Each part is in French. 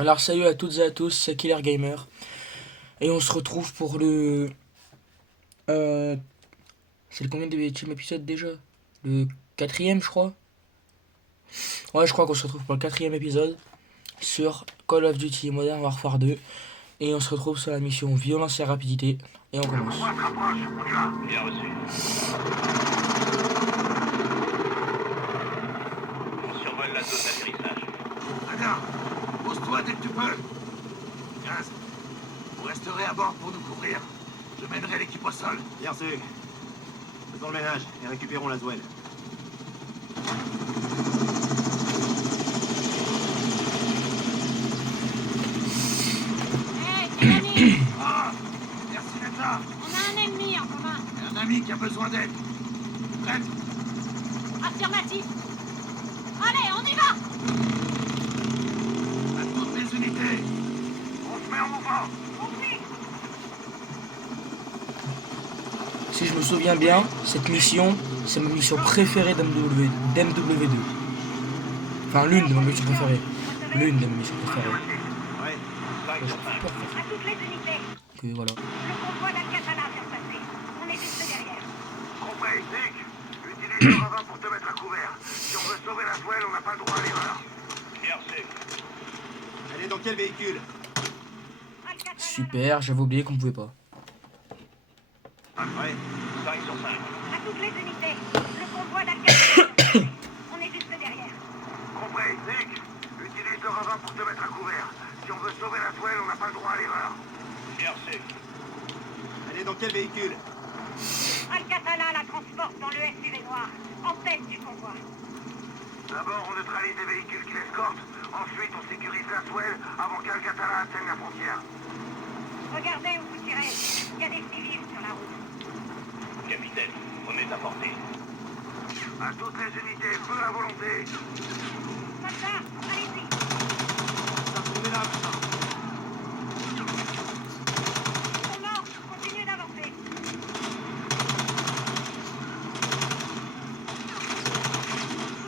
Alors salut à toutes et à tous, c'est Killer Gamer. Et on se retrouve pour le... Euh, c'est le combien de épisode déjà? Le quatrième je crois. Ouais, je crois qu'on se retrouve pour le quatrième épisode sur Call of Duty Modern Warfare 2. Et on se retrouve sur la mission Violence et Rapidité. Et on commence. Bien reçu. On survole la zone d'atterrissage. Radar, pose-toi dès que tu peux. 15. Vous resterez à bord pour nous couvrir. Je mènerai l'équipe au sol. Bien sûr. Faisons le ménage et récupérons la Zouelle. Hé, c'est l'ami. Ah, merci d'être là. On a un ennemi en commun. Et un ami qui a besoin d'aide. Prête? Affirmatif. Allez, on y va. À toutes les unités. On se met en mouvement. Compris. Si je me souviens bien, cette mission, c'est ma mission préférée d'MW2. Enfin, l'une de mes missions préférées. L'une de mes missions préférées. Ouais. 5 sur 5. À toutes les unités. Que voilà. Le convoi d'Alcatala vient de passer. On est juste derrière. Compris, Nick. Utilise le ravin pour te mettre à couvert. Si on veut sauver la Zouelle, on n'a pas le droit à l'erreur. Bien reçu. Elle est dans quel véhicule? Alcatala. Super, j'avais oublié qu'on pouvait pas. Ouais. 5 sur 5. À toutes les unités. Le convoi d'Alcatala vient de passer. On est juste derrière. Compris, Nick. Utilise le ravin pour te mettre à couvert. Si on veut sauver la Zouelle, on n'a pas le droit à l'erreur. Bien reçu. Elle est dans quel véhicule? Alcatala la transporte dans le SUV noir, en tête du convoi. D'abord, on neutralise les véhicules qui l'escortent. Ensuite, on sécurise la Zouelle avant qu'Alcatala atteigne la frontière. Regardez où vous tirez. Il y a des civils sur la route. Capitaine, on est à portée. À toutes les unités, feu à volonté. Soldat, allez-y. Ça tournez là, putain. On lance, continuez d'avancer.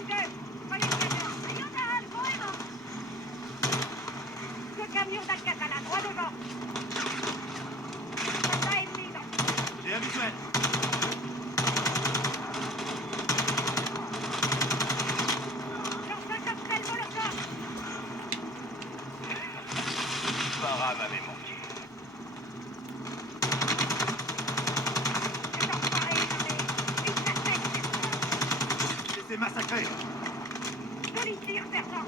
Deux, prenez le camion. Le camion d'Alcatala, droit devant. Soldat ennemi dans J'ai un visuel. lance un cocktail molotov. Farah m'avait manqué. Cet enfoiré est tombé. Vite la tête. Laissez massacrer. Joli tir, sergent.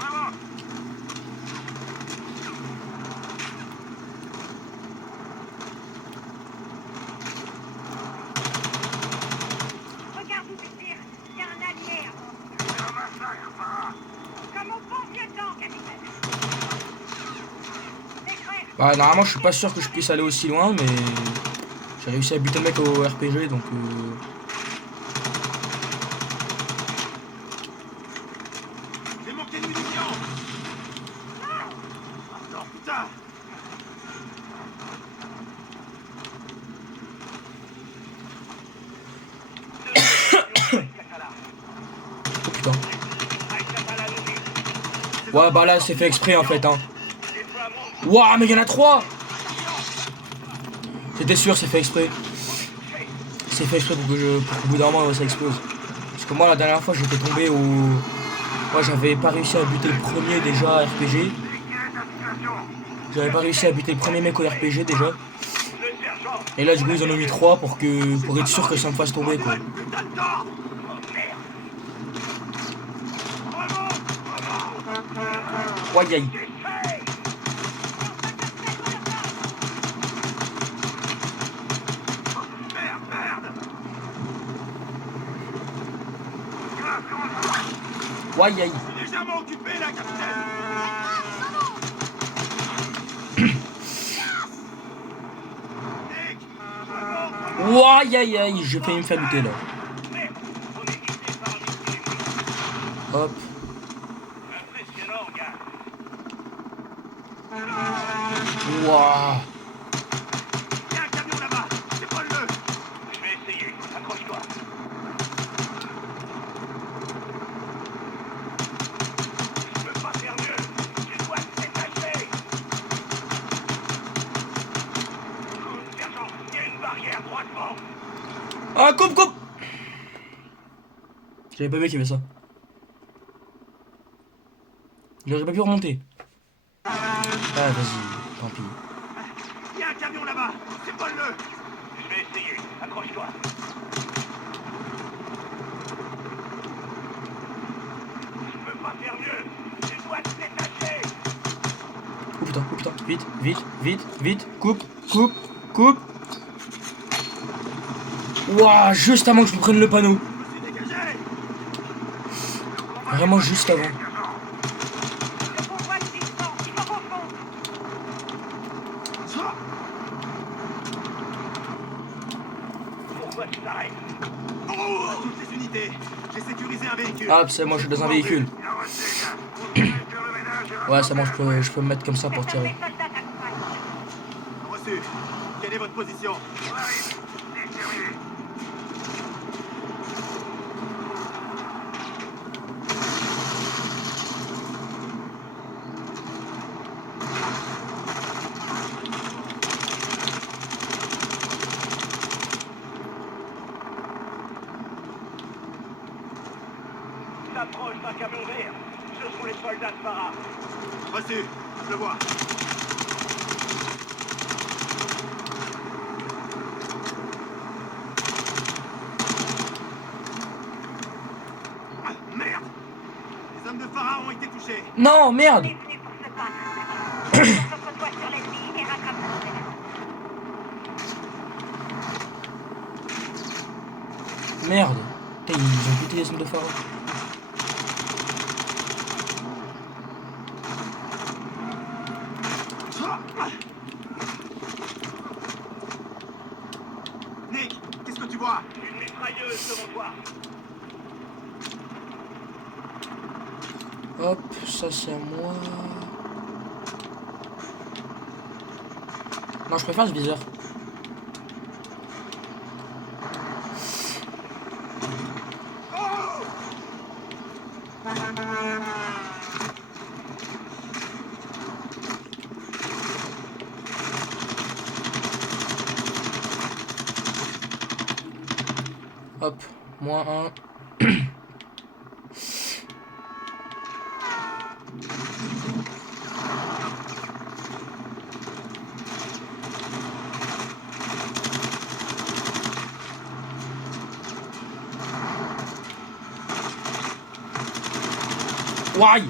Vraiment. Regarde où tu tires. Il y a un allié à bord. C'est un massacre, Farah. Comme au bon vieux temps, capitaine. Décrète. Bah, normalement, je suis pas sûr que je puisse aller aussi loin, mais j'ai réussi à buter le mec au RPG, donc J'ai manqué de munitions. Non, putain. oh putain. Ouais, bah là, c'est fait exprès en fait, hein. Ouah, mais il y en a 3. C'était sûr, c'est fait exprès. C'est fait exprès pour qu'au bout d'un moment, ça explose. Parce que moi, la dernière fois, j'étais tombé au... Moi, j'avais pas réussi à buter le premier déjà RPG. Nick, quelle est ta situation? J'avais pas réussi à buter le premier mec au RPG déjà. Le sergent. Et là, du coup, ils en ont mis 3 pour être sûr que ça me fasse tomber, quoi. Putain de temps. Ouaille aïe. Merde, merde. Grave, comment ça va? Ouaille aïe. Légèrement occupé là, capitaine. Nick. Ouaille aïe aïe. J'ai failli me faire buter là. Hop. Impressionnant, gars. Wouah. rapprochement. Ah, coupe, coupe! J'avais pas vu qu'il y avait ça. J'aurais pas pu remonter. Ah, vas-y, tant pis. Il y a un camion là-bas. Survole-le. Je vais essayer. Accroche-toi. Je peux pas faire mieux. Tu dois te détacher. Oh putain, vite, vite, vite, vite, coupe, coupe, coupe. Ouah, juste avant que je me prenne le panneau. Je me suis dégagé. Vraiment juste avant. Le convoi de distance, il faut qu'on fonce. Pourquoi tu t'arrêtes? Toutes les unités. J'ai sécurisé un véhicule. Ah, c'est moi, je suis dans un véhicule. Ouais, c'est bon, je peux me mettre comme ça pour Certains de tirer. mes soldats t'accompagnent. Reçu. Quelle est votre position? S'approche d'un camion vert. Ce sont les soldats de Farah. Reçu. Je le vois. Ah, merde. Les hommes de Farah ont été touchés. Non, On merde! est venu pour se battre. Concentre-toi sur l'ennemi et rattrape ton élan. Merde! Putain, ils ont buté les hommes de phare. Nick, qu'est-ce que tu vois? Une mitrailleuse devant toi. Hop, ça c'est à moi. Non, je préfère ce viseur. Hop, moins un. Why?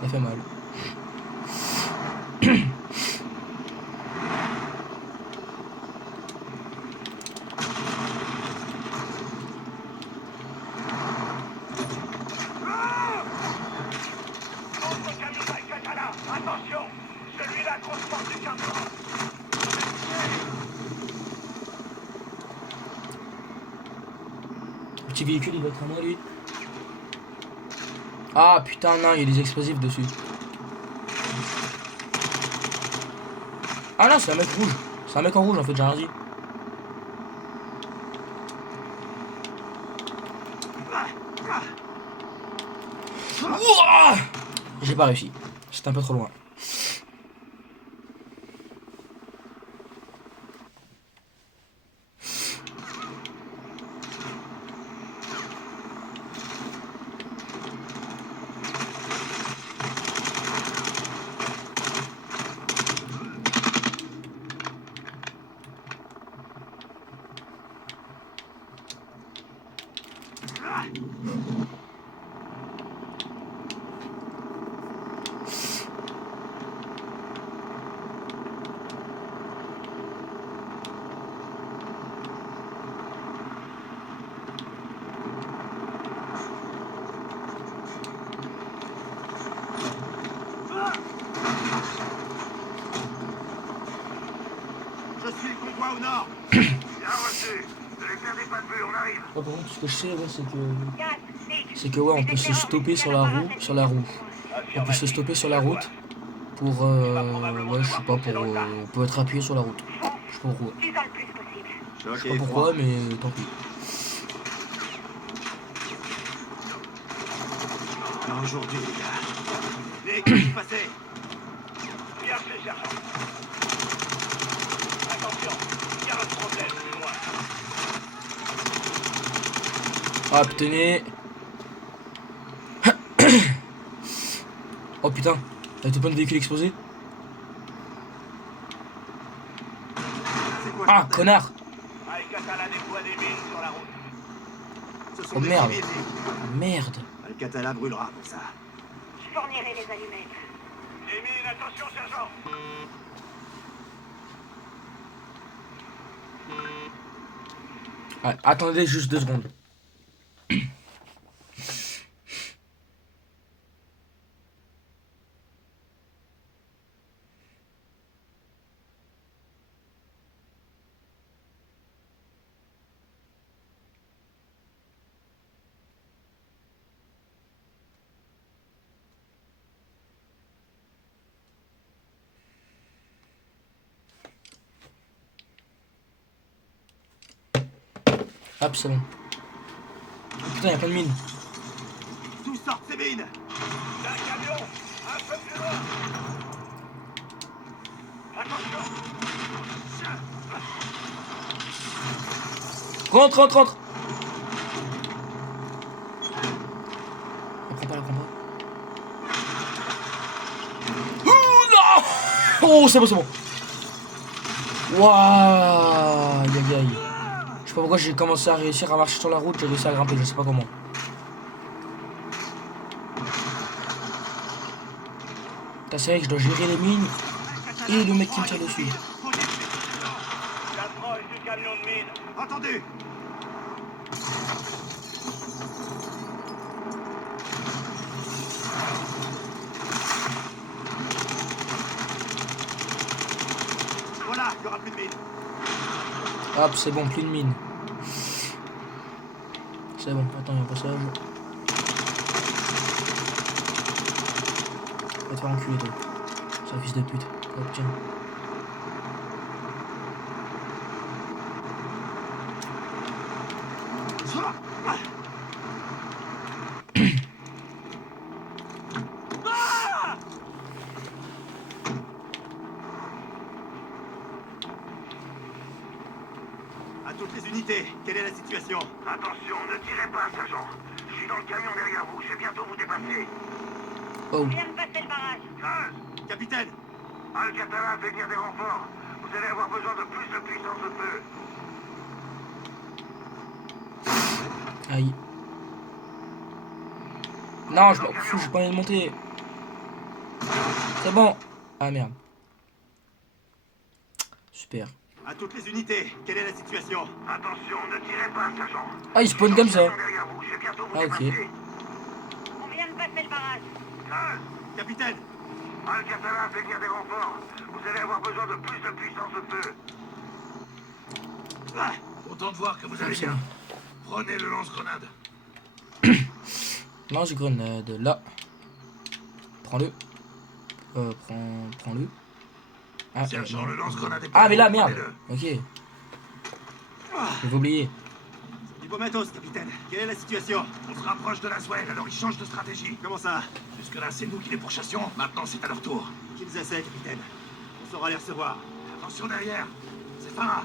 Ça fait mal. Autre camion d'Al-Qatala. Attention. Celui-là transporte du carburant. Le petit véhicule, il va être à moi, lui. Ah putain, non, il y a des explosifs dessus. Ah non, c'est un mec rouge. C'est un mec en rouge en fait, j'ai rien dit. Ouah, j'ai pas réussi. C'était un peu trop loin. Je suis le convoi au nord. Bien reçu. Ne les perdez pas de vue, on arrive. Oh, par contre, ce que je sais, ouais, Gaz, Nick. c'est que ouais, on peut se stopper sur la roue, On peut se stopper sur la route pour, ouais, je sais pas, pour, on peut être appuyé sur la route. Je sais pas pourquoi. Isole le plus possible. Je sais pas pourquoi, mais tant pis. Aujourd'hui, les gars. Les qui passaient. Bien fait, sergent. Attention, il y a un problème plus loin. Ah putain. Oh putain, t'as tout plein de véhicules explosés. C'est quoi, Ah ce bordel? connard. Al-Qatala déploie des mines sur la route. Ce sont Oh des merde. civils. Merde. Al-Qatala brûlera pour ça. Je fournirai les allumettes. Les mines, attention, sergent. Ouais, attendez juste 2 secondes. Hop, c'est bon. Oh, putain, y'a plein de mines. D'où sortent ces mines? D'un camion, un peu plus loin. Attention. Rentre. La prends pas. Ouh, non. Oh, c'est bon. Waouh. Aïe. Je sais pas pourquoi j'ai commencé à réussir à marcher sur la route, j'ai réussi à grimper, je sais pas comment. Putain, c'est vrai que je dois gérer les mines et le mec qui me tire dessus. J'approche du camion de mine. Entendu. Voilà, il y aura plus de mines. Hop, c'est bon, plus de mines. C'est bon, attends, il y a un passage. Va te faire enculer, toi. C'est un fils de pute. Hop, tiens. À toutes les unités, quelle est la situation? Attention, ne tirez pas, sergent. Je suis dans le camion derrière vous, je vais bientôt vous dépasser. Oh. On vient de passer le barrage. 15. Capitaine, Al-Qatala fait venir des renforts. Vous allez avoir besoin de plus de puissance de feu. Aïe. Non, je m'en fous, j'ai pas envie de monter. C'est bon. Ah merde. Super. à toutes les unités, quelle est la situation? Attention, ne tirez pas, sergent. Ah, il spawn comme ça. Derrière vous, je vais bientôt vous Ah, ok. dépasser. On vient de passer le barrage. 15. Capitaine, Al-Qatala fait venir des renforts. Vous allez avoir besoin de plus de puissance de feu. ah, Content de voir que vous allez C'est bien. bon. Prenez le lance-grenade. Lance-grenade, là. Prends-le. Prends-le. Ah, Sergent, non. le lance-grenade est Ah, mais là, merde. Prenez-le. Ok. J'avais oublié. du beau matos, capitaine. Quelle est la situation? On se rapproche de la Swell, alors ils changent de stratégie. Comment ça? Jusque-là, c'est nous qui les pourchassions. Maintenant, c'est à leur tour. Qu'ils essaient, capitaine. On saura les recevoir. Attention derrière. C'est Farah.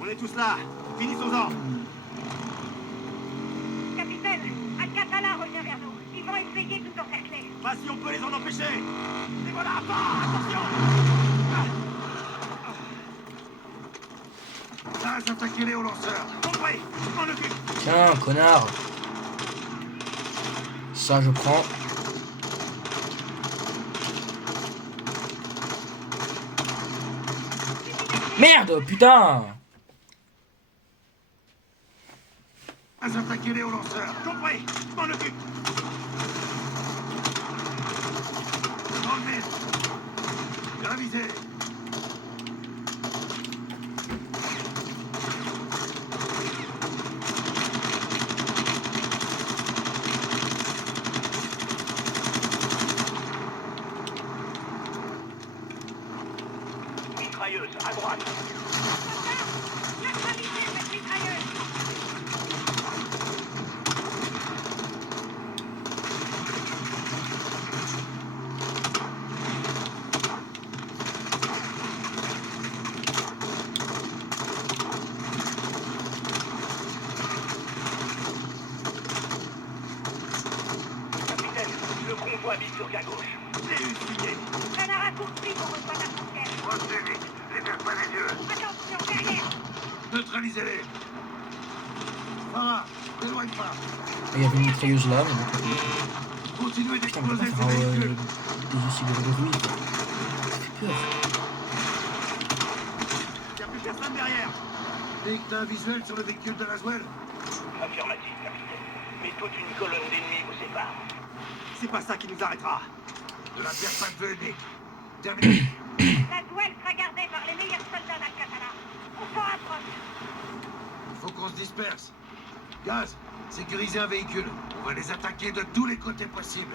On est tous là. Finissons-en. Capitaine, Al-Qatala revient vers nous. Ils vont essayer de nous encercler. Pas si on peut les en empêcher. Les voilà à part. Attention. Attaquez-les au lanceur. Compris. Je m'en occupe. Tiens, connard. Ça, je prends. Merde, putain. Attaquez-les au lanceur. Compris. Je m'en occupe. Dans le mid. Gravisez. Mitrailleuse, à droite. Neutralisez cette mitrailleuse. vite sur ta gauche. Canard raccourci pour rejoindre la frontière. Avancez vite. Les ferme pas les yeux. Attention, derrière. Neutralisez-les. Farah, n'éloigne pas. Il y avait une mitrailleuse là, mais bon. Continuez Putain, on peut pas d'exploser faire ces véhicules. des aussi de bruit. Ça fait peur. Y'a plus personne derrière. Nick, t'as un visuel sur le véhicule de Laswell? Affirmatif, capitaine. Mais toute une colonne d'ennemis vous sépare. C'est pas ça qui nous arrêtera. Ne la perds pas de vue, Nick. Terminé. La duel sera gardée par les meilleurs soldats d'Al-Qatala. On s'en rapproche. Il faut qu'on se disperse. Gaz, sécurisez un véhicule. On va les attaquer de tous les côtés possibles.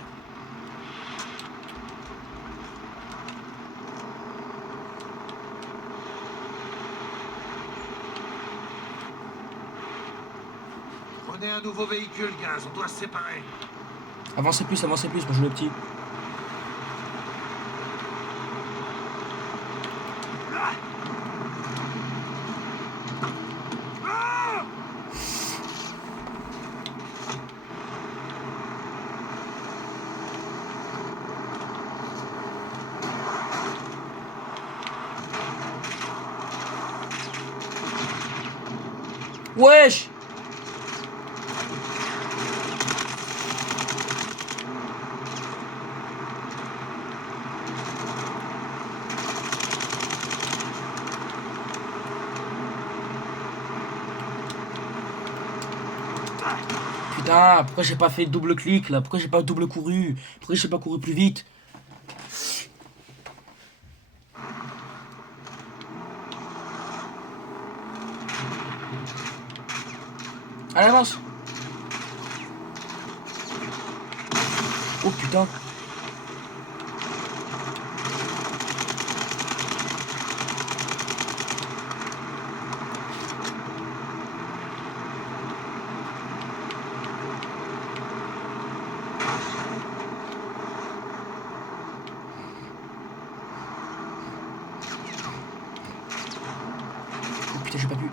Prenez un nouveau véhicule, Gaz. On doit se séparer. Avancez plus, moi je joue le petit. Wesh! Putain, pourquoi j'ai pas fait double clic là? Pourquoi j'ai pas double couru? Pourquoi j'ai pas couru plus vite? Allez, avance! Oh putain! Oh putain, j'ai pas pu.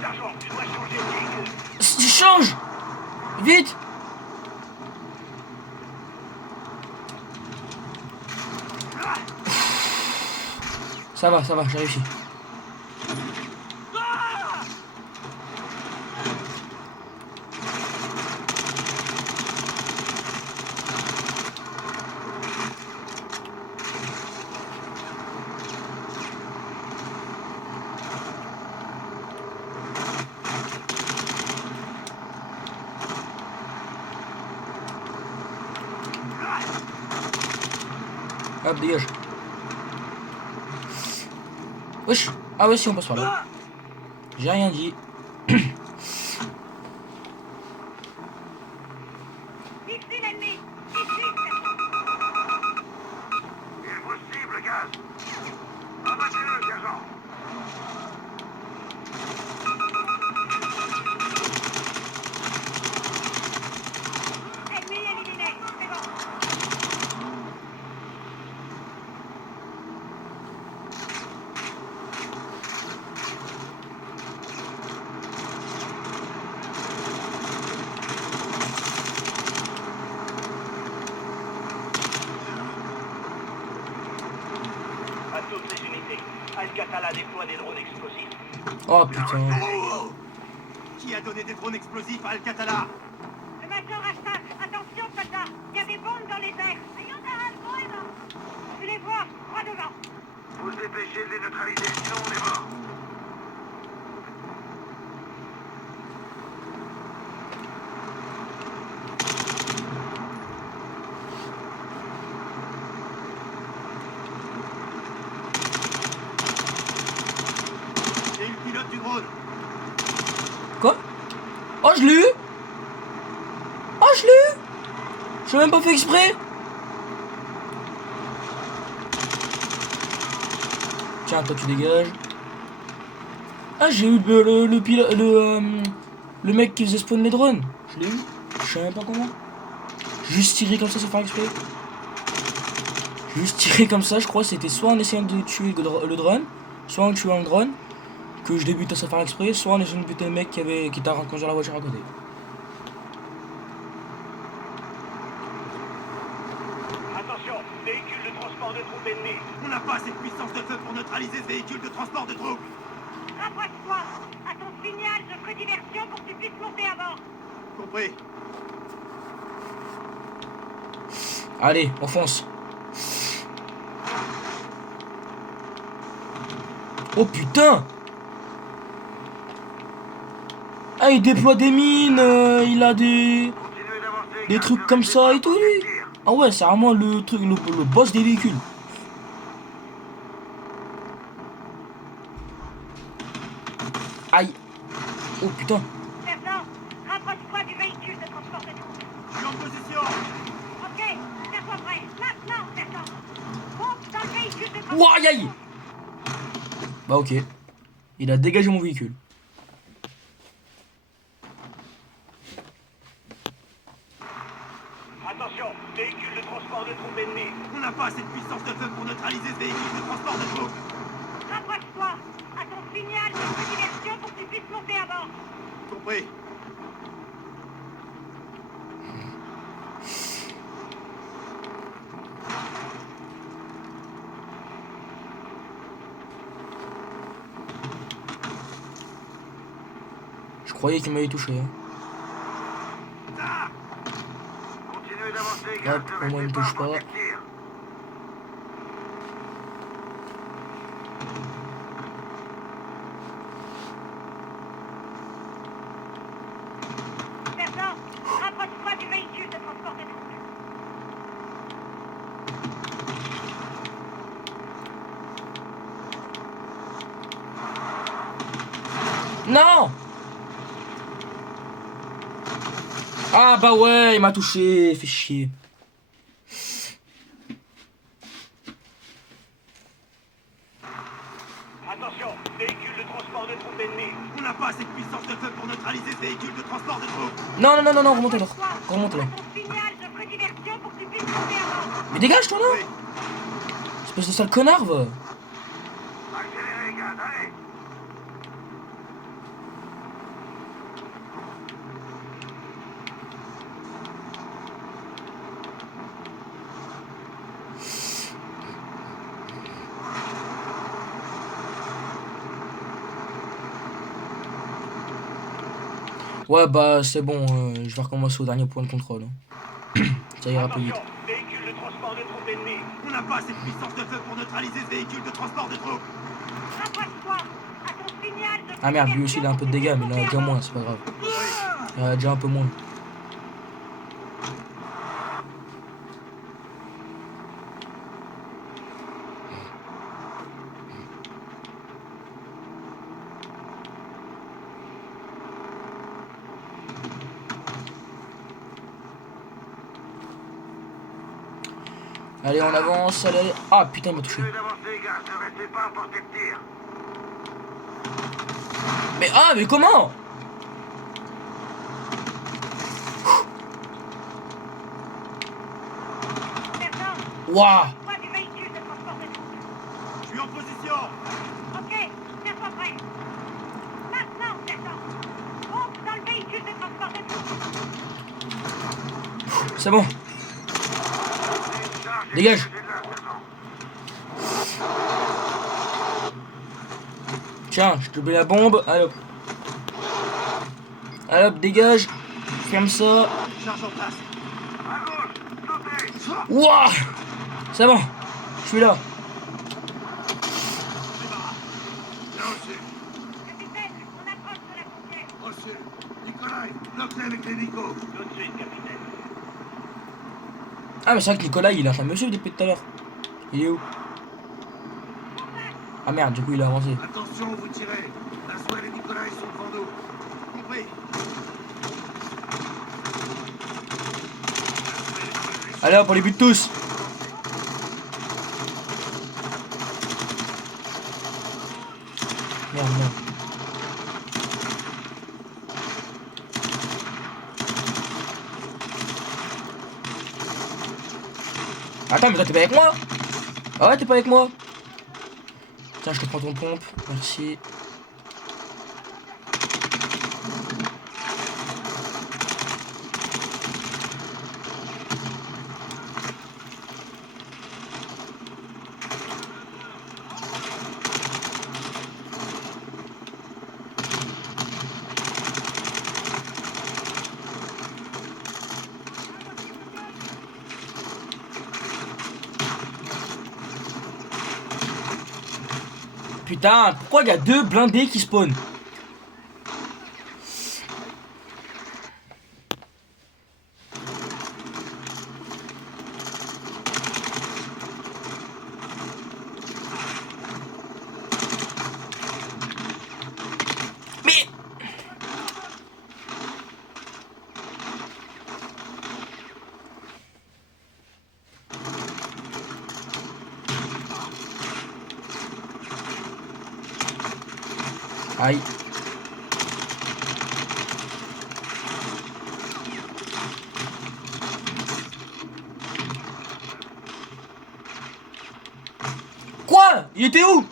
Sergent, tu dois changer de véhicule. Change! Vite! Ça va, j'ai réussi. Hop, dégage. Wesh. Ah ouais, si, on passe par là. J'ai rien dit. Ici l'ennemi. Ici. Impossible, Gaz. Abattez-le, sergent. Ennemi éliminé. C'est bon. À toutes les unités, Al-Qatala déploie des drones explosifs. Oh putain. Qui a donné des drones explosifs à Al-Qatala? Le major Hassan, attention soldats. Il y a des bombes dans les airs. Tu les vois, droit devant. Vous dépêchez de les neutraliser, sinon on est mort. J'ai eu le pilote du drone. Quoi? Oh, je l'ai eu! Oh, je l'ai eu! J'ai même pas fait exprès! Tiens, toi tu dégages. Ah, j'ai eu le mec qui faisait spawn les drones. Je l'ai eu. Je sais même pas comment. Juste tiré comme ça sans faire exprès. Juste tiré comme ça, je crois. C'était soit en essayant de tuer le drone, soit en tuant le drone, que je débute sans faire exprès, soit en essayant de buter le mec qui était conduire la voiture à côté. ennemis. On n'a pas assez de puissance de feu pour neutraliser ce véhicule de transport de troupes. Rapproche-toi. À ton signal, je ferai diversion pour que tu puisses monter à bord. Compris. Allez, on fonce. Oh putain! Ah, il déploie des mines, il a des Continuez d'avancer. trucs comme ça et tout, lui. Ah ouais, c'est vraiment le truc, le boss des véhicules. Aïe. Oh putain. Sergent, rapproche-toi du véhicule de transport de troupes. Je suis en position. Ok, tiens-toi prêt. Maintenant, sergent. Monte dans le véhicule de transport. Ouah, aïe aïe. Bah ok. Il a dégagé mon véhicule. Attention, véhicule de transport de troupes ennemies. On n'a pas assez de puissance de feu pour neutraliser ce véhicule de transport de troupes. Rapproche-toi. À ton signal, je ferai diversion pour que tu puisses monter à bord. Compris. Je croyais qu'il m'avait touché. Hein. Continuez d'avancer, Hop, gars. au moins il me touche pas. Sergent, rapproche-toi du véhicule de transport de troupes. Non! Ah bah ouais, il m'a touché, fait chier. Attention, véhicule de transport de troupes ennemies. On n'a pas assez de puissance de feu pour neutraliser ce véhicule de transport de troupes. Non, non, non, non, non, remontez là. Remonte là. À ton signal, je ferai diversion pour que tu puisses monter à bord. Mais dégage toi là! Oui. Espèce de sale connard, va! Accélérez, gars, allez. Ouais, bah c'est bon, je vais recommencer au dernier point de contrôle. Hein. Ça ira plus vite. Attention, véhicule de transport de troupes ennemies. On n'a pas assez de puissance de feu pour neutraliser ce véhicule de transport de troupes. Rapproche-toi. À ton signal, je ferai Ah merde, lui aussi il a un peu de dégâts, mais il en a déjà moins, c'est pas grave. Il en a déjà un peu moins. Allez, on avance, allez. Ah putain, il m'a touché. Continuez d'avancer, gars. Ne restez pas à portée de tir. Mais ah, mais comment? Sergent, Waouh! toi du véhicule de transport de troupes. Je suis en position. Ok, tiens-toi prêt. Maintenant, sergent. Monte dans le véhicule de transport de troupes. C'est bon, dégage. Tiens, je te mets la bombe. Allez hop. Allez hop, dégage. Ferme ça. Charge en place. À gauche, sautez. Wouah! C'est bon, je suis là. Bien reçu. Capitaine, on approche de la frontière. Reçu. Nikolai, bloque-les avec les Nico. Tout de suite, capitaine. Ah, mais c'est vrai que Nicolas il est en train de me suivre depuis tout à l'heure. Il est où? Ah merde, du coup il a avancé. Attention, vous tirez. Laswell et Nikolai sont devant nous. Compris. Allez hop, on les bute tous. Merde, merde. Attends, mais toi t'es pas avec moi? Ah ouais, t'es pas avec moi? Tiens, je te prends ton pompe, merci. Putain, pourquoi il y a 2 blindés qui spawnent? Mais... Aïe. Quoi? Il était où?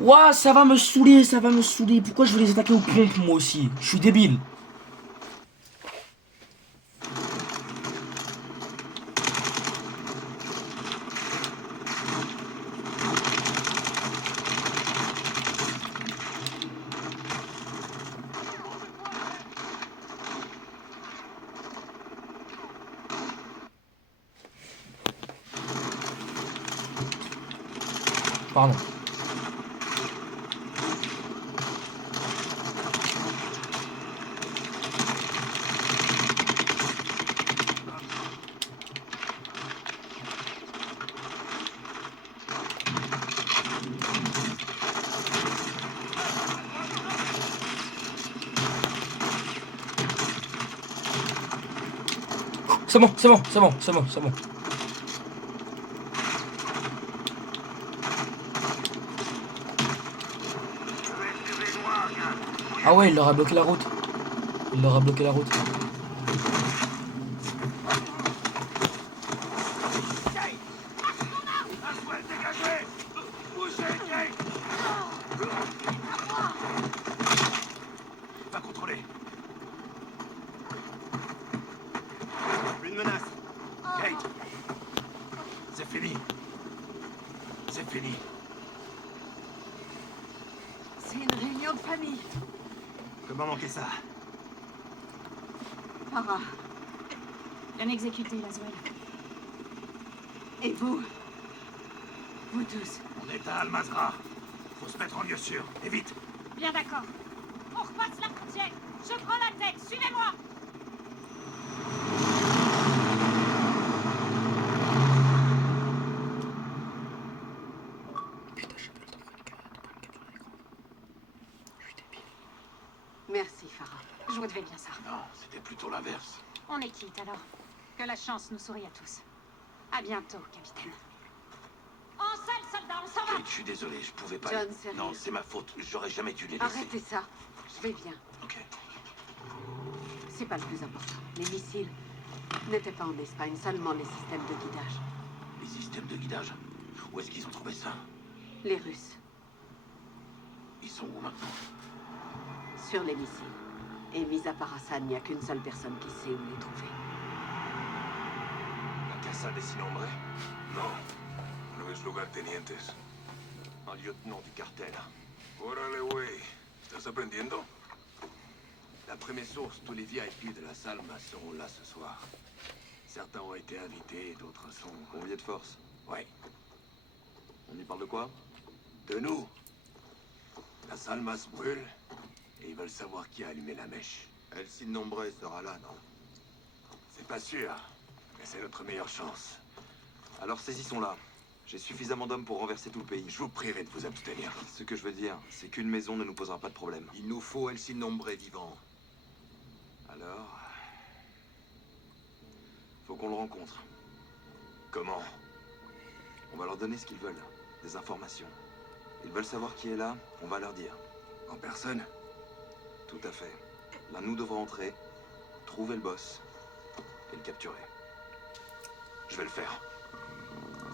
Ouah, ça va me saouler, ça va me saouler. Pourquoi je veux les attaquer aux pompes, moi aussi? Je suis débile. Pardon. C'est bon, c'est bon, c'est bon, c'est bon, c'est bon. Ah ouais, il leur a bloqué la route. Il leur a bloqué la route. Laswell, dégagez! Bougez, Kate! Va contrôler. Plus de menace. Kate! C'est fini. C'est fini. C'est une réunion de famille. Comment manquer ça? Farah. Bien exécuté, Laswell. Et vous? Vous tous. On est à Al-Mazrah. Faut se mettre en lieu sûr. Et vite. Bien d'accord. On repasse la frontière. Je prends la tête. Suivez-moi. Putain, j'ai pas le temps de prendre une capture d'écran. Je suis débile. Merci, Farah. Je vous devais bien ça. Non, c'était plutôt l'inverse. On est quitte alors. Que la chance nous sourie à tous. À bientôt, capitaine. En salle, soldats, on s'en va. Kate, je suis désolé, je pouvais pas. John, sérieux. Non, c'est ma faute. J'aurais jamais dû les laisser. Arrêtez ça. Je vais bien. Ok. C'est pas le plus important. Les missiles n'étaient pas en Espagne, seulement les systèmes de guidage. Les systèmes de guidage. Où est-ce qu'ils ont trouvé ça? Les Russes, Ils sont où maintenant? sur les missiles. Et mis à part Hassan, il n'y a qu'une seule personne qui sait où les trouver. La Casa de Sin Hombre? No, no es lugartenientes. Un lieutenant du cartel. Órale, güey. ¿Estás aprendiendo? D'après mes sources, tous les VIP de la Salma seront là ce soir. Certains ont été invités, d'autres sont... Conviés de force. Ouais. On y parle de quoi? De nous. La Salma se brûle, et ils veulent savoir qui a allumé la mèche. El Cid Nombre sera là, non? C'est pas sûr, mais c'est notre meilleure chance. Alors saisissons-la. J'ai suffisamment d'hommes pour renverser tout le pays. Je vous prierai de vous abstenir. Ce que je veux dire, c'est qu'une maison ne nous posera pas de problème. Il nous faut El Cid Nombre vivant. Alors... faut qu'on le rencontre. Comment? On va leur donner ce qu'ils veulent. Des informations. Ils veulent savoir qui est là, on va leur dire. En personne? Tout à fait. L'un de nous devra entrer, trouver le boss et le capturer. Je vais le faire.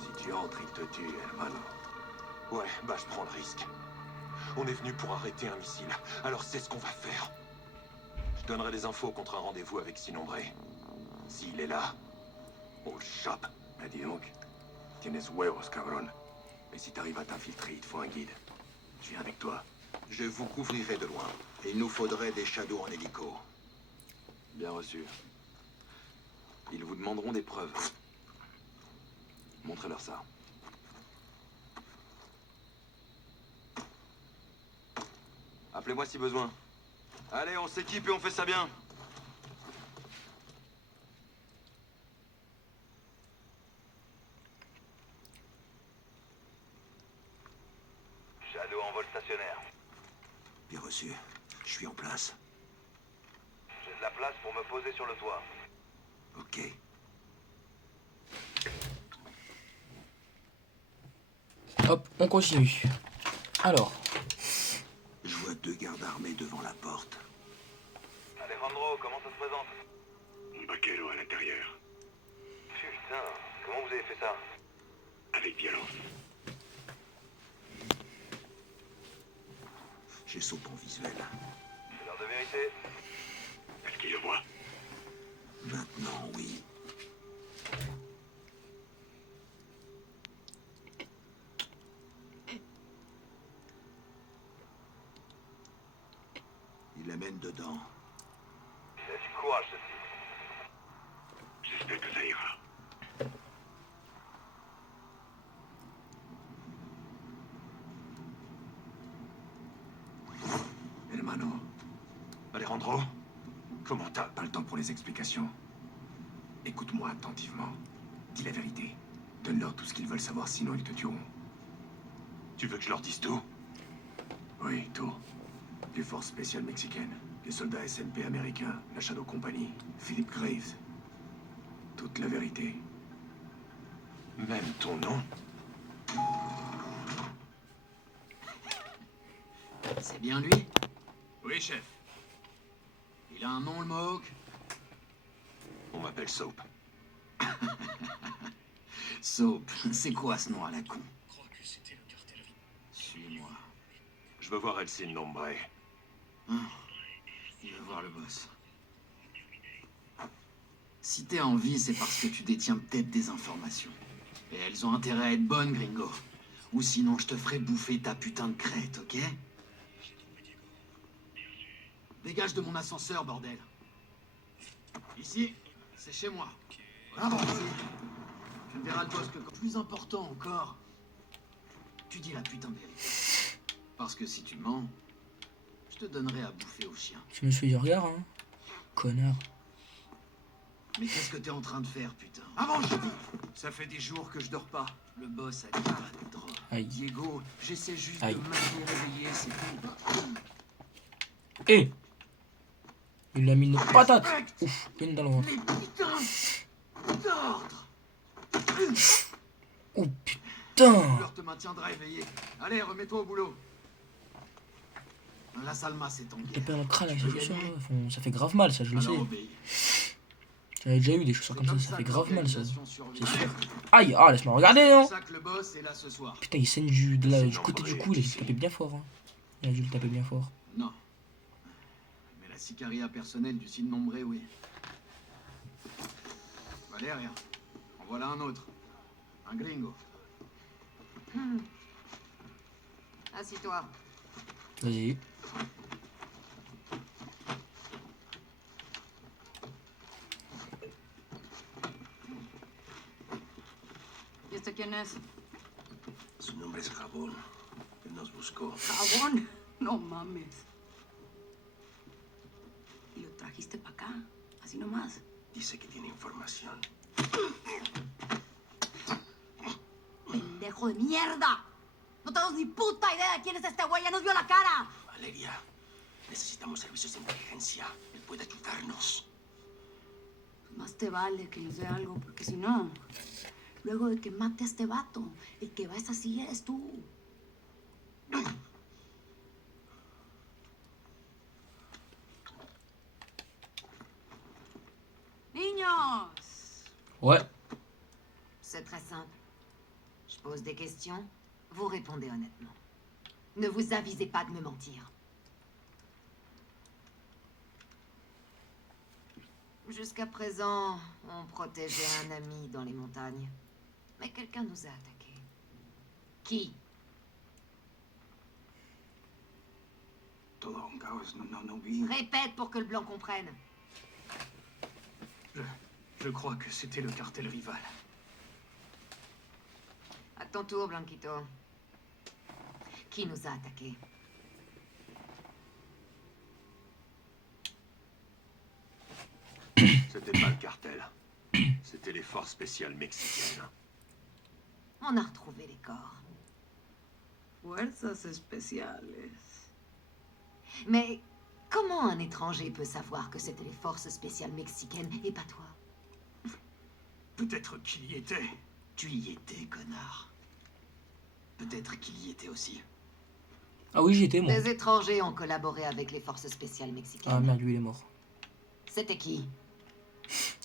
Si tu entres, il te tue, hermano. Ouais, bah je prends le risque. On est venu pour arrêter un missile, alors c'est ce qu'on va faire. Je donnerai des infos contre un rendez-vous avec Sinombre. S'il est là, on le chope. Bah dis donc, tienes huevos, cabrón. Mais si t'arrives à t'infiltrer, il te faut un guide. Je viens avec toi. Je vous couvrirai de loin. Il nous faudrait des shadows en hélico. Bien reçu. Ils vous demanderont des preuves. Montrez-leur ça. Appelez-moi si besoin. Allez, on s'équipe et on fait ça bien. Shadow en vol stationnaire. Bien reçu. Je suis en place. J'ai de la place pour me poser sur le toit. Ok. Hop, on continue. Alors, Je vois 2 gardes armés devant la porte. Alejandro, comment ça se présente? Un vaquero à l'intérieur. Putain, comment vous avez fait ça? Avec violence. J'ai Soap en visuel. C'est l'heure de vérité. Est-ce qu'il le voit? Maintenant, oui. Il l'amène dedans. Il a du courage, ce type. J'espère que ça ira. Hermano. Alejandro. Comment t'as pas le temps pour les explications? Écoute-moi attentivement. Dis la vérité. Donne-leur tout ce qu'ils veulent savoir, sinon ils te tueront. Tu veux que je leur dise tout? Oui, tout. Les forces spéciales mexicaines, les soldats SNP américains, la Shadow Company, Philip Graves. Toute la vérité. Même ton nom? C'est bien lui? Oui, chef. Il a un nom, le Mohawk? On m'appelle Soap. Soap. C'est quoi ce nom à la con? Suis-moi. Je veux voir Elsie Nombre. Hein? Il veut voir le boss. Si t'es en vie, c'est parce que tu détiens peut-être des informations. Et elles ont intérêt à être bonnes, gringo. Ou sinon, je te ferai bouffer ta putain de crête, ok? Dégage de mon ascenseur, bordel. Ici, c'est chez moi. Avance. Tu ne verras le boss que quand... Plus important encore, tu dis la putain de vérité. Parce que si tu mens, je te donnerai à bouffer au chien. je me suis dit, regarde, hein. Connard. Mais qu'est-ce que t'es en train de faire, putain? Avance, je dis. Ça fait des jours que je dors pas. Le boss a dit pas de drogue. Aïe. Diego, j'essaie juste Aïe. de me maintenir éveillé, c'est tout. Et il a mis une patate. Ouf, une dans le ventre. Les putains d'ordre. Oh putain. L'heure te maintiendra éveillé. Allez, remets-toi au boulot. La Salma, c'est ton T'as guerre. pas le crâne avec Tu ces veux chaussures gagner? là. Enfin, ça fait grave mal, ça, je le Alors sais. obéis. J'avais déjà eu des chaussures C'est comme ça fait que grave mal, ça. l'organisation survit. C'est sûr. Aïe, ah, laisse-moi regarder, C'est hein. pour ça que le boss est là ce soir. Putain, il saigne du côté du cou, il a dû le taper bien fort. Hein. Il a dû le taper bien fort. Non. Mais la sicaria personnelle du Sin Nombre, oui. Valéria, en voilà un autre. Un gringo. Assis-toi. Vas-y. ¿Y este quién es? Su nombre es Jabón. Él nos buscó. ¿Jabón? No mames. ¿Y lo trajiste para acá? Así nomás. Dice que tiene información. ¡Pendejo de mierda! No tenemos ni puta idea de quién es este güey. ¡Ya nos vio la cara! Valeria, necesitamos servicios de inteligencia. Él puede ayudarnos. Más te vale que nos dé algo, porque si no... Luego de que mate a este vato, el que va a esa silla eres tú. Niños! Ouais. C'est très simple. Je pose des questions, vous répondez honnêtement. Ne vous avisez pas de me mentir. Jusqu'à présent, on protégeait un ami dans les montagnes. Mais quelqu'un nous a attaqués. Qui? Todo un caos, no vi. Répète pour que le blanc comprenne. Je crois que c'était le cartel rival. À ton tour, Blanquito. Qui nous a attaqués? C'était pas le cartel. C'était les forces spéciales mexicaines. On a retrouvé les corps. Fuerzas especiales. Mais comment un étranger peut savoir que c'était les forces spéciales mexicaines et pas toi? Peut-être qu'il y était. Tu y étais, connard. Peut-être qu'il y était aussi. Ah oui, j'y étais, moi. Des étrangers ont collaboré avec les forces spéciales Ah mexicaines. merde, lui, il est mort. C'était qui?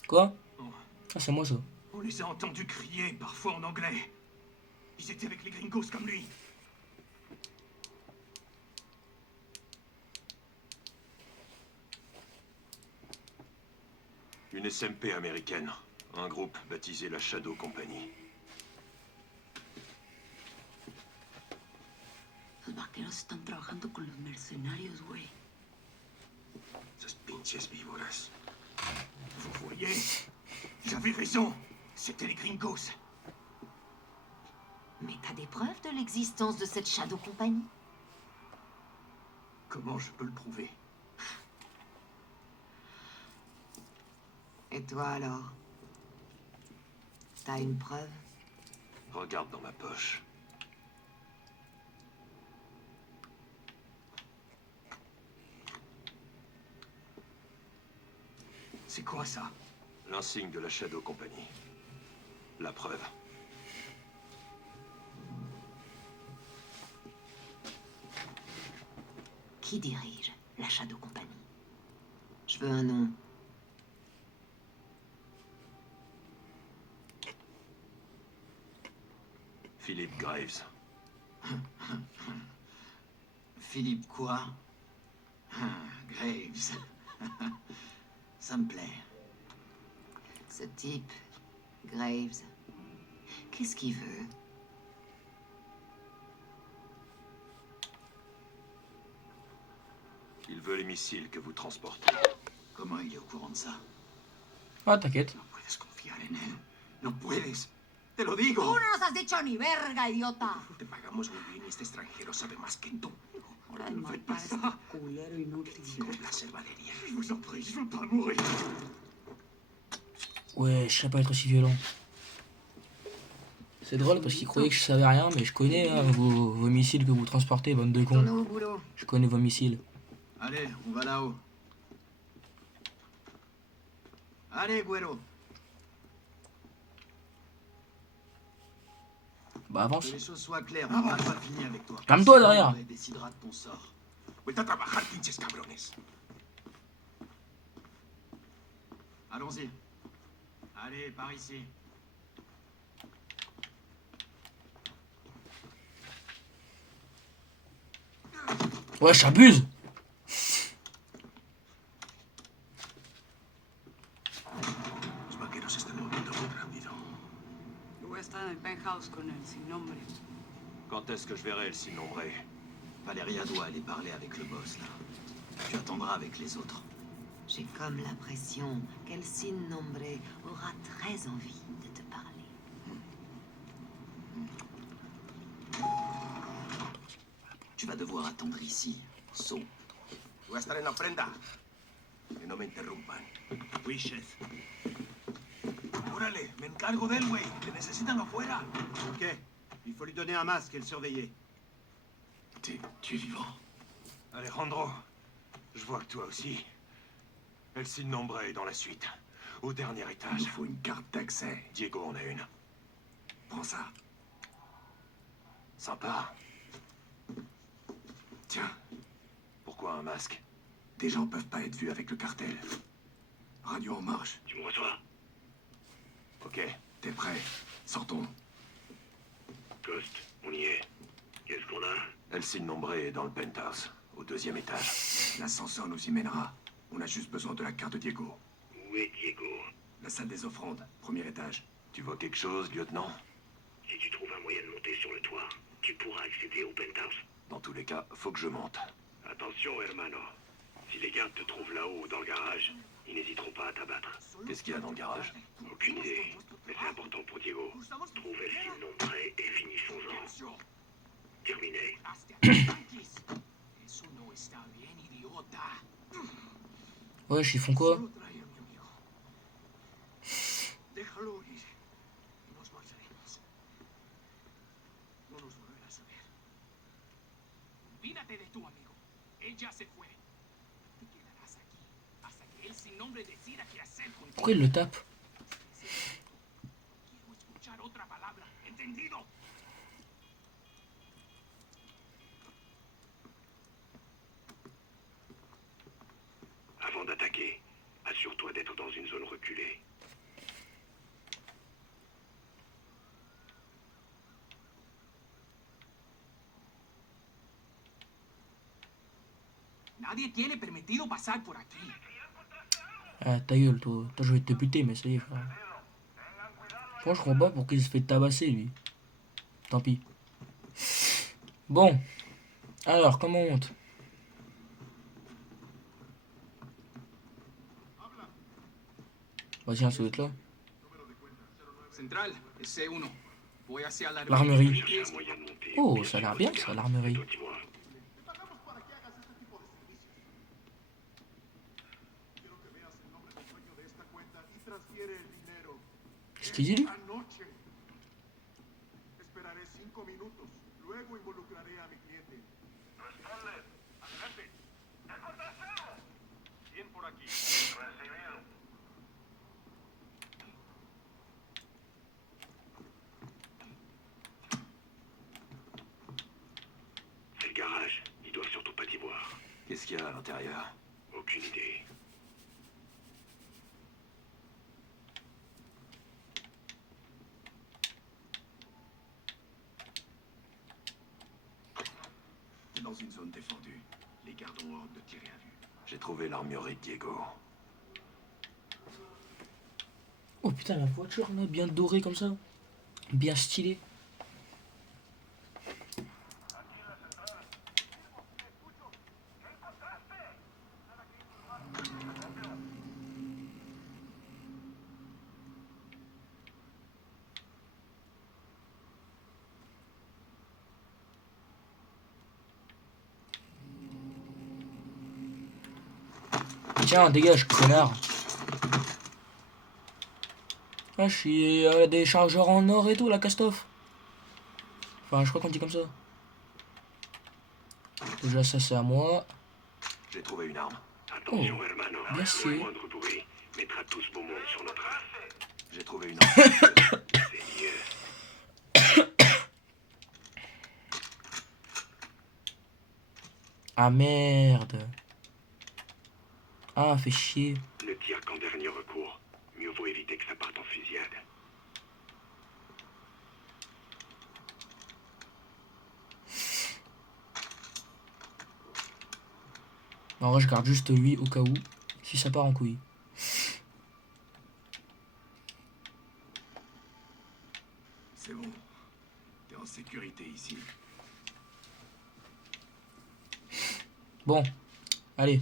Quoi? Ah, c'est moi, ça. On les a entendus crier, parfois en anglais. Ils étaient avec les gringos comme lui. Une SMP américaine. Un groupe baptisé la Shadow Company. Los vaqueros están trabajando con los mercenarios, güey. Esas pinches víboras. Vous voyez? J'avais raison. C'était les gringos. Mais t'as des preuves de l'existence de cette Shadow Company? Comment je peux le prouver? Et toi alors? T'as une preuve? Regarde dans ma poche. C'est quoi ça? L'insigne de la Shadow Company. La preuve. Qui dirige la Shadow Company? Je veux un nom. Philip Graves. Philippe quoi? Graves. Ça me plaît. Ce type, Graves, qu'est-ce qu'il veut? Il veut les missiles que vous transportez. Comment il est au courant de ça? Ah, t'inquiète. No puedes confiar en él. No puedes. Te lo digo. ¡Tú no nos has dicho ni verga, idiota! Te pagamos muy bien y este extranjero sabe más que tú. Hora de matar a este culero inútil. Con la salvadería. Je vous en prie, je veux pas mourir. Ouais, je sais pas être aussi violent. C'est drôle parce qu'il croyait que je savais rien, mais je connais hein, vos missiles que vous transportez, bande de cons. Tourne au boulot. Je connais vos missiles. Allez, on va là-haut. Allez, Güero. Bah avance. Que les choses soient claires, on n'a pas fini avec toi. Calme-toi derrière. On décidera de ton sort. Vuelta a trabajar, pinches cabrones. Allons-y. Allez, par ici. Ouais, j'abuse. Los vaqueros están moviendo muy rápido. Yo voy a estar en el penthouse con él, sin nombre. Quand est-ce que je verrai le sin nombré? Valeria doit aller parler avec le boss, là. Tu attendras avec les autres. J'ai comme l'impression qu'Elsin Nombre aura très envie de te parler. Tu vas devoir attendre ici. So. Voy a estar en la ofrenda. Que no me interrumpan. Oui, chef. Órale, me encargo del güey. Te necesitan afuera. Ok. Il faut lui donner un masque et le surveiller. Tu es vivant. Alejandro, je vois que toi aussi. El sin nombre est dans la suite. Au dernier Il étage. nous faut une carte d'accès. Diego en a une. Prends ça. Sympa. Tiens, Pourquoi un masque? des gens peuvent pas être vus avec le cartel. Radio en marche. Tu me reçois? Ok. T'es prêt? Sortons. Ghost, on y est. Qu'est-ce qu'on a? El sin nombre est dans le penthouse, au deuxième étage. L'ascenseur nous y mènera. On a juste besoin de la carte de Diego. Où est Diego? La salle des offrandes, premier étage. Tu vois quelque chose, lieutenant? Si tu trouves un moyen de monter sur le toit, tu pourras accéder au penthouse. Dans tous les cas, faut que je monte. Attention, hermano. Si les gardes te trouvent là-haut dans le garage, ils n'hésiteront pas à t'abattre. Qu'est-ce qu'il y a dans le garage? Aucune idée, mais c'est important pour Diego. Trouve El Sin Nombre et finissons-en. Terminé. Wesh, ils font quoi? Déjalo ir. Y nos marcharemos. No nos volverás a ver. Olvídate de tu amigo. Ella se fue. Te quedarás aquí hasta que él sin nombre decida qué hacer contigo. Pourquoi il le tape? Quiero escuchar otra palabra. ¿Entendido? Avant d'attaquer, assure-toi d'être dans une zone reculée. Nadie tiene permitido pasar por aquí. Ah, ta gueule, toi. Toi, je vais te buter, mais ça y est, frère. Moi, je comprends pas pourquoi il se fait tabasser, lui. Tant pis. Bon. Alors, comment on monte? Vas-y, hein, ça doit être là. Central, es C1. Voy hacia la L'armerie. Cherche un moyen de monter. Oh, ça a l'air bien, ça, l'armerie. Toi, dis-moi. Qu'est-ce qu'il dit, lui? Anoche. Esperaré 5 minutos. Luego involucraré a mi cliente. Responde. Adelante. ¿Quién por aquí? Recibido. C'est le garage. Ils doivent surtout pas t'y voir. Qu'est-ce qu'il y a à l'intérieur? Aucune idée. T'es dans une zone défendue. Les gardes ont ordre de tirer à vue. J'ai trouvé l'armurerie de Diego. Oh putain, la voiture, là, bien dorée comme ça. Bien stylée. Tiens, dégage, connard. Ah, je suis des chargeurs en or et tout, la castoff. Enfin, je crois qu'on dit comme ça. Déjà, ça, c'est à moi. J'ai trouvé une arme. Attention, Oh, hermano. merci. Le moindre bruit mettra tout ce beau monde sur notre race. J'ai trouvé une arme. C'est mieux. Ah merde. Ah, fait chier. Ne tire qu'en dernier recours. Mieux vaut éviter que ça parte en fusillade. En vrai, je garde juste lui au cas où. Si ça part en couille. C'est bon. T'es en sécurité ici. Bon. Allez.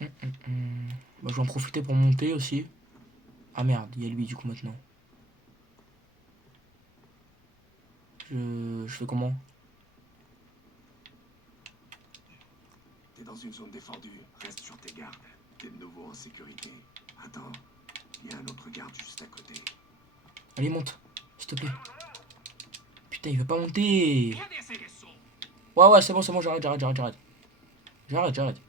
Bah, je vais en profiter pour monter aussi. Ah merde, il y a lui du coup maintenant. Je fais comment? T'es dans une zone défendue. Reste sur tes gardes. T'es de nouveau en sécurité. Attends. Il y a un autre garde juste à côté. Allez, monte. S'il te plaît. Putain, il veut pas monter. Ouais, c'est bon, j'arrête. J'arrête.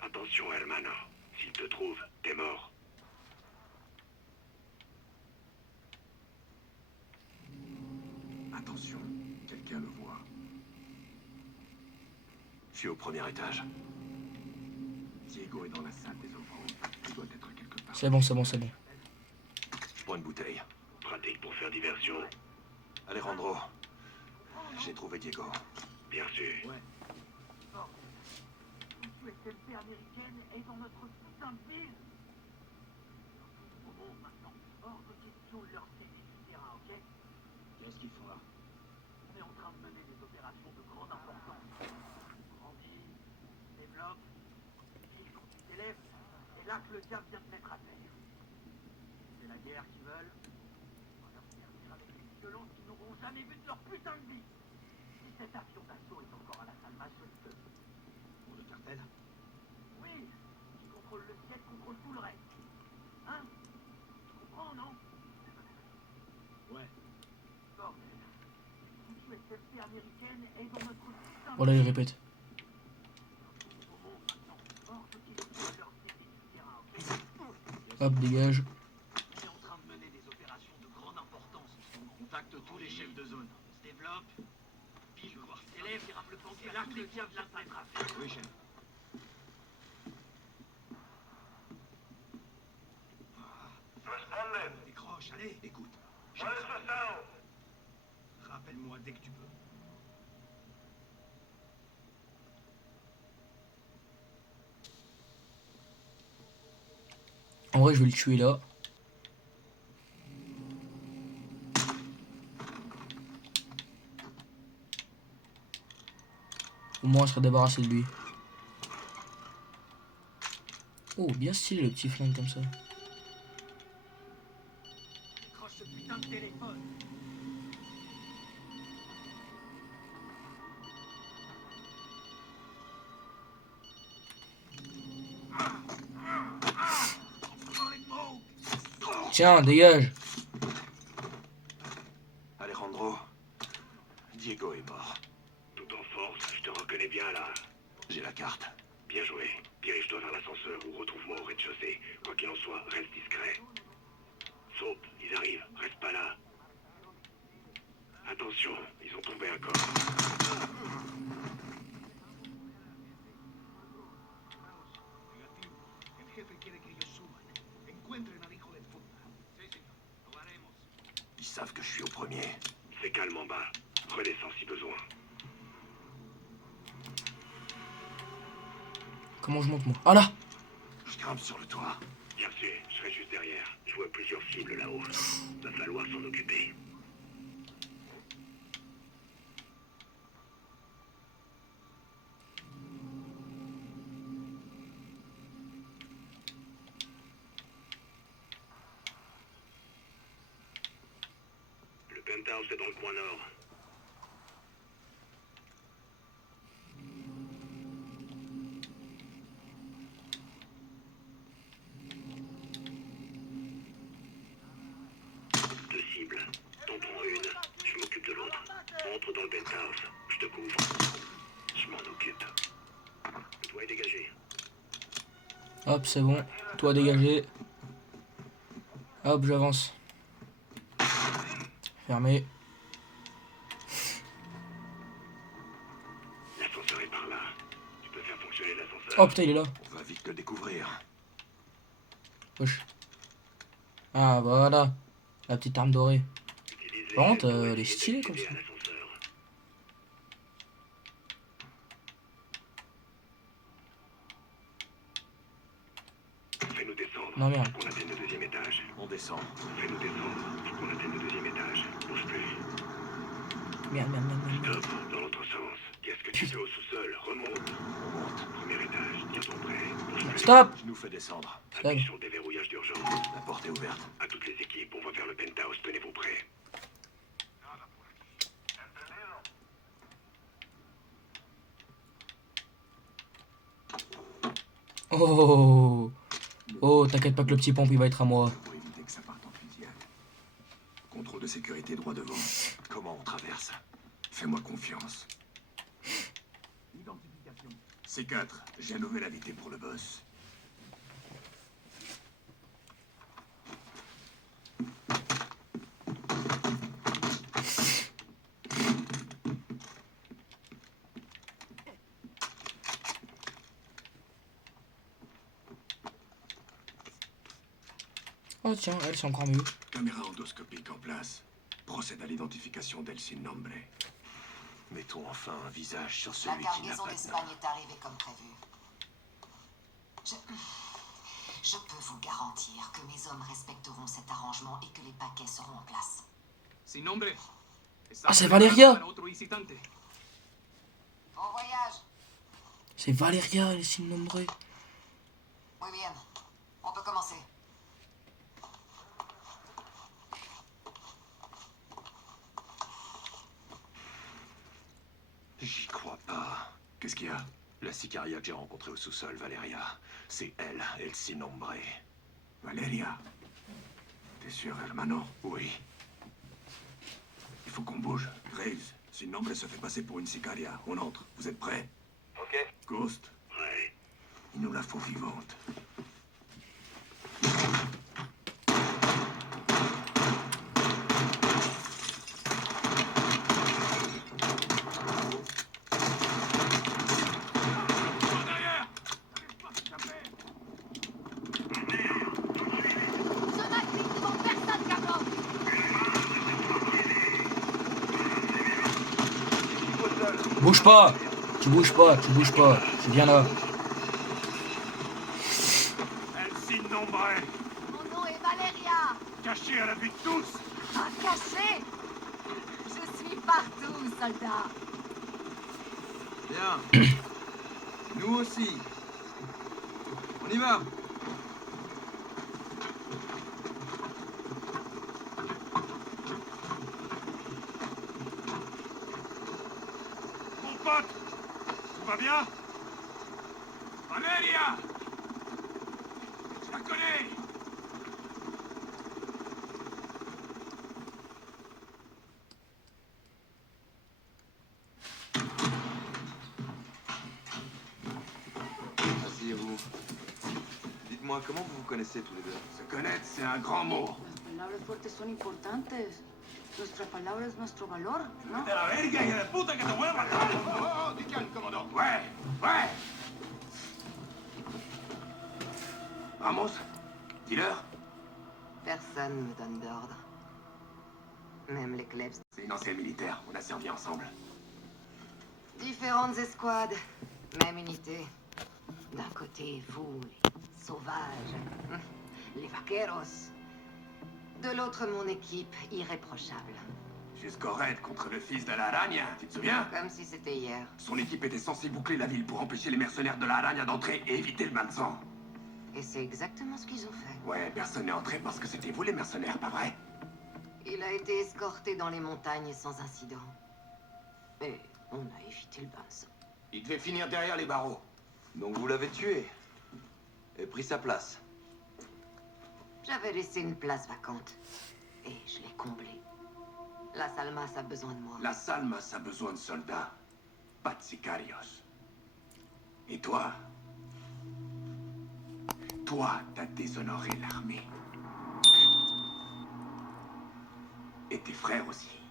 Attention, hermano. S'il te trouve, t'es mort. Attention, quelqu'un le voit. Je suis au premier étage. Diego est dans la salle des offrandes. Il doit être quelque part. C'est bon. Je prends une bouteille. Pratique pour faire diversion. Alejandro, j'ai trouvé Diego. Bien sûr. USMP américaine est dans notre putain de ville. Bon, maintenant, hors de question de leur céder du terrain, ok? Qu'est-ce qu'ils font là? On est en train de mener des opérations de grande importance. On grandit, on développe, ils qu'on s'élève, et là que le diable vient de mettre à terre. C'est la guerre qu'ils veulent. On va leur servir avec une violence qu'ils n'auront jamais vue de leur putain de vie. Si cet avion d'assaut est encore à la Salma, je le peux. Pour le cartel? Oui, qui contrôle le ciel, contrôle tout le reste. Hein? Tu comprends, non? Ouais. Bordel. Toute USMP américaine est dans notre putain de... Voilà, il répète. Hors de question de leur céder du terrain, ok? Hop, dégage. On est en train de mener des opérations de grande importance. On contacte tous les chefs de zone. On se développe. Pile, quoi. Élève, il rappelle le banquier. Là, que les diables viennent de mettre à terre. Oui, chef. Décroche, allez, écoute. Rappelle-moi dès que tu peux. En vrai, je vais le tuer là. Au moins, on sera débarrassé de lui. Oh, bien stylé le petit flingue comme ça. Décroche ce putain de téléphone. Tiens, dégage. Alejandro, Diego est mort. Tout en force, je te reconnais bien là. J'ai la carte. Bien joué. Dirige-toi vers l'ascenseur ou retrouve-moi au rez-de-chaussée. Quoi qu'il en soit, reste discret. Soap, ils arrivent, reste pas là. Attention, ils ont tombé un corps. El jefe quiere que ellos suban. Encuentren al hijo de puta. Sí, señor. Lo haremos. Ils savent que je suis au premier. C'est calme en bas. Redescends si besoin. Comment je monte moi? Ah là! Je grimpe sur le toit. Bien sûr, je serai juste derrière. Je vois plusieurs cibles là-haut. Va falloir s'en occuper. Le penthouse est dans le coin nord. Deux cibles. T'en prends une, je m'occupe de l'autre. Entre dans le penthouse, je te couvre. Je m'en occupe. Le toit est dégagé. Hop, c'est bon. Toi dégagé. Hop, j'avance. Fermé. L'ascenseur est par là. Tu peux faire fonctionner l'ascenseur. Oh putain, il est là. On va vite le découvrir. Wesh. Ah, voilà. La petite arme dorée. Utilise les Par contre, chaînes pour elle est essayer stylée comme d'accéder ça. à l'ascenseur. Fais-nous descendre. Non, merde. Faut qu'on atteigne le deuxième étage. On descend. Fais-nous descendre. Faut qu'on atteigne le deuxième étage. Bouge plus. Merde, merde, merde, merde. Stop. Dans l'autre sens. Qu'est-ce que tu fais au sous-sol? Remonte. On monte. Premier étage. Tiens-toi prêt. Bouge plus. Stop! Je nous fais descendre. Appuie sur le déverrouillage d'urgence. La porte est ouverte. À toutes les équipes, on va vers le penthouse. Tenez-vous prêts. Oh! Oh, t'inquiète pas que le petit pompe il va être à moi. Pour éviter que ça parte en fusillade. Contrôle de sécurité droit devant. Comment on traverse? Fais-moi confiance. Identification. C4, j'ai un nouvel invité pour le boss. Oh tiens, elle c'est encore mieux. Caméra endoscopique en place. Procède à l'identification d'Elsin Nombre. Mettons enfin un visage sur La celui qui n'a cargaison pas de nom. d'Espagne est arrivée comme prévu. Je peux vous garantir que mes hommes respecteront cet arrangement et que les paquets seront en place. Sin nombre. Ah, c'est Valeria. Bon voyage. C'est Valeria, les signes nombreux. Oui, bien. On peut commencer. J'y crois pas. Qu'est-ce qu'il y a? La sicaria que j'ai rencontrée au sous-sol, Valeria. C'est elle, El Sinombre. Valeria. T'es sûr, hermano? Oui. Il faut qu'on bouge. Graves, si Nombre se fait passer pour une sicaria, on entre. Vous êtes prêts? Ok. Ghost, Ouais. il nous la faut vivante. Ce mec vite devant personne, Carlo. Bouge pas. Tu bouges pas, tu bouges pas. C'est bien là. El Sinombre. Mon nom est Valeria. Caché à la vue de tous. Ah, caché. Je suis partout, soldat. Bien. Nous aussi. On y va. Mon pote. Tout va bien? Valeria. Je la connais. Asseyez-vous. Dites-moi, comment vous vous connaissez tous les deux? Se connaître, c'est un grand mot. Las palabras fuertes son importantes. Nuestra palabra es nuestro valor, ¿no? De la verga, hija de puta, que te voy a matar. Oh, du calme, commandant. Ouais, ouais. Ramos, dis-leur. Personne ne me donne d'ordre. Même les klebs. C'est une ancienne militaire, on a servi ensemble. Différentes escouades, même unité. D'un côté, vous, les sauvages, les vaqueros. De l'autre, mon équipe irréprochable. Jusqu'au raid contre le fils de la Araña, tu te souviens? Comme si c'était hier. Son équipe était censée boucler la ville pour empêcher les mercenaires de la Araña d'entrer et éviter le bain de sang. Et c'est exactement ce qu'ils ont fait. Ouais, personne n'est entré parce que c'était vous les mercenaires, pas vrai? Il a été escorté dans les montagnes sans incident. Et on a évité le bain de sang. Il devait finir derrière les barreaux. Donc vous l'avez tué. Et pris sa place. J'avais laissé une place vacante. Et je l'ai comblée. La Salmas a besoin de moi. La Salmas a besoin de soldats, pas de sicarios. Et toi? Toi, t'as déshonoré l'armée. Et tes frères aussi.